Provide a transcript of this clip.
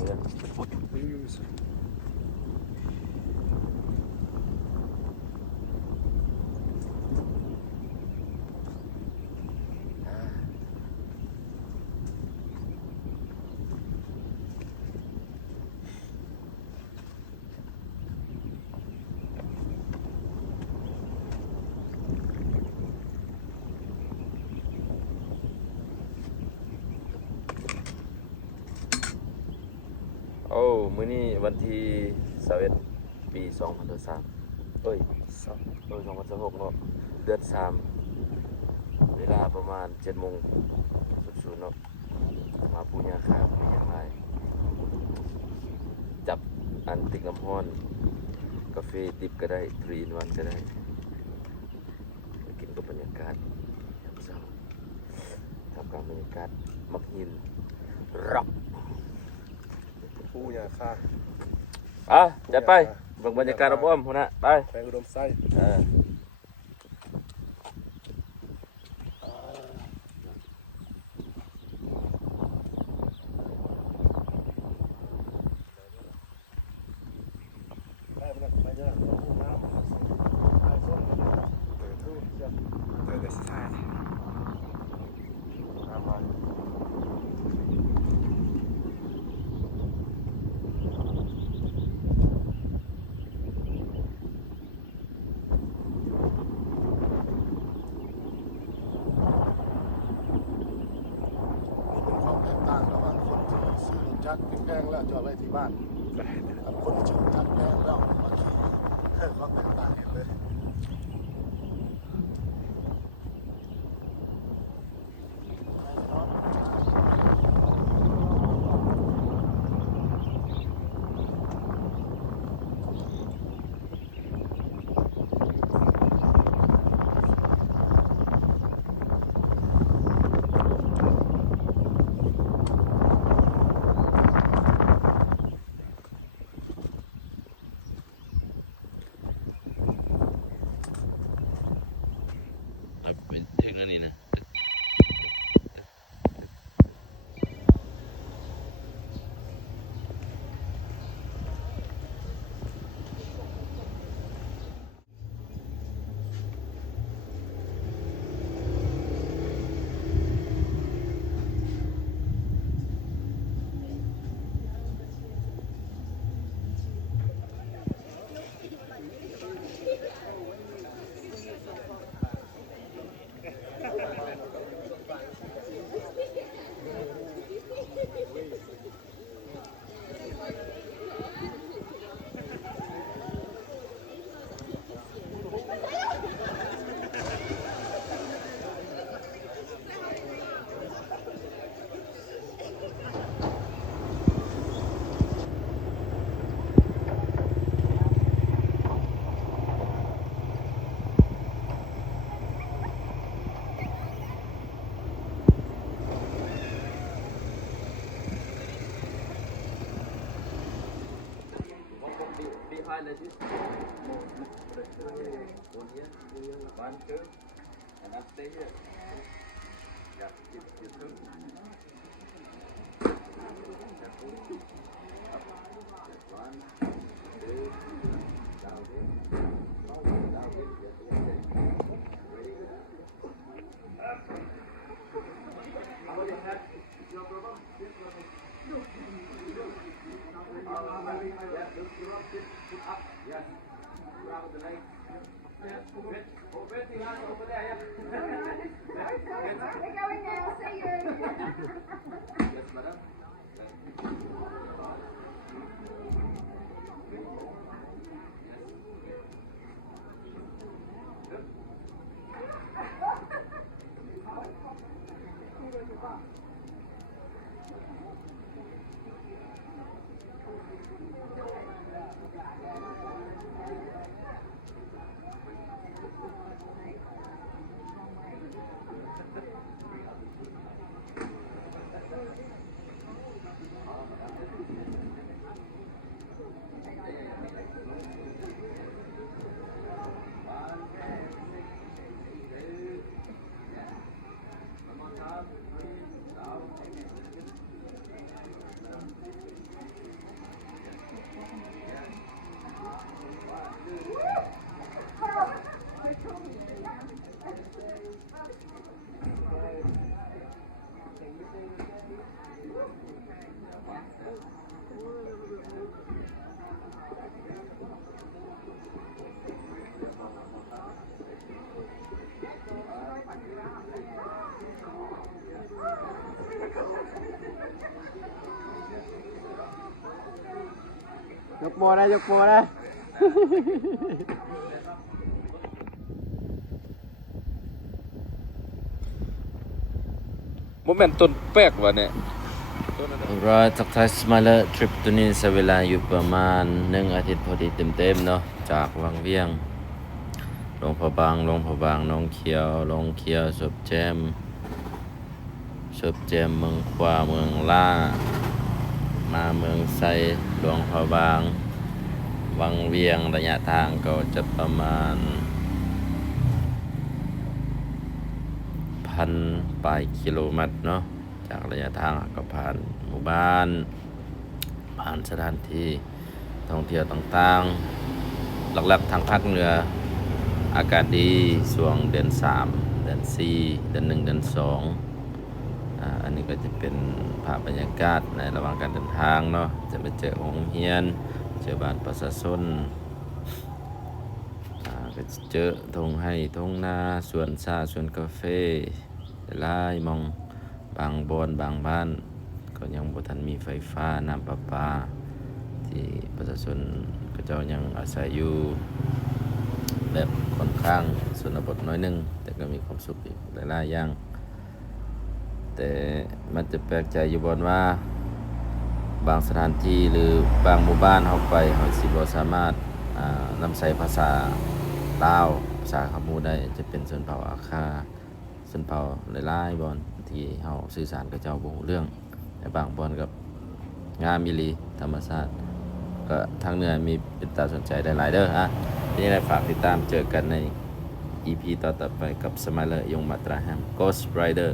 มือนมื้อนี้วันที่21ปี20232026เนาะเดือน3เวลาประมาณ 7:00 นเนาะมาปูยาคามีหยังหลายจับอันติกน้ำร้อนกาแฟดิบก็ได้3 in 1ก็ได้กินกับบรรยากาศยามเช้าทำกลางบรรยากาศมักหินร็อกปูยาคาจัดไปเบิ่งบรรยากาศรอบๆพุ่นน่ะไปแปลงอุดมไส้จักแพงแล้วจอดไว้ที่บ้านกับคนที่จักแพงแล้วมาขี่เขาแตกต่างกันเลยถึงแล้วนี่นะLike this. One here, one, two, and I stay here. Yeah, you two. Up. One, two, down here. Down here. Ready? How about your hat? Is your problem? Yeah, look up, sit up, yes. Grab the leg. Yes, over the hand over there, yeah. We're going now, see you. Yes, madam. ยกโปได้ยกโปได้ โมเมนต์ต้นแป๊กวะเนี่ยรอทักทายสมาเลอร์ทริปตัวนี้ใช้เวลาอยู่ประมาณ1 อาทิตย์พอดีเต็มๆเนาะจากวังเวียงลงพะบางลงพะบางน้องเขียวลงเขียวสบแจมเมืองขวาเมืองล่ามาเมืองไซหลวงพะบางวังเวียงระยะทางก็จะประมาณ1,000 ปลายกิโลเมตรเนาะจากระยะทางก็ผ่านหมู่บ้านผ่านสถานที่ท่องเที่ยวต่างๆหลักๆทางภาคเหนืออากาศดีช่วงเดือน3เดือน4เดือน1เดือน2อันนี้ก็จะเป็นภาพบรรยากาศในระหว่างการเดินทางเนาะจะไปเจอโรงเรียนเจอบ้านประชาชนก็จะเจอทงให้ทงนาสวนชาสวนกาแฟหลายมองบางบอนบางบ้านก็ยังบ่ทันมีไฟฟ้าน้ำประปาที่ประชาชนก็เจ้ายังอาศัยอยู่แบบค่อนข้างชนบทน้อยหนึงแต่ก็มีความสุขอีกหลายๆอย่างแต่มันจะแปลกใจอยู่บ่ว่าบางสถานที่หรือบางหมู่บ้านเฮาไปเฮาสิบ่สามารถนำใช้ภาษาลาวภาษาคำมูได้จะเป็นชนเผ่าอาคาชนเผ่าหลายๆบ่อนที่เฮาสื่อสารกับเจ้าบ่รู้เรื่องแต่บางบ่อนกับงามอีหลีธรรมชาติก็ทางเหนือมีเป็นตาสนใจได้หลายเด้อฮะทีนี้ได้ฝากติดตามเจอกันใน EP ต่อๆไปกับ Smiler ยงมาตราแฮม Ghost Rider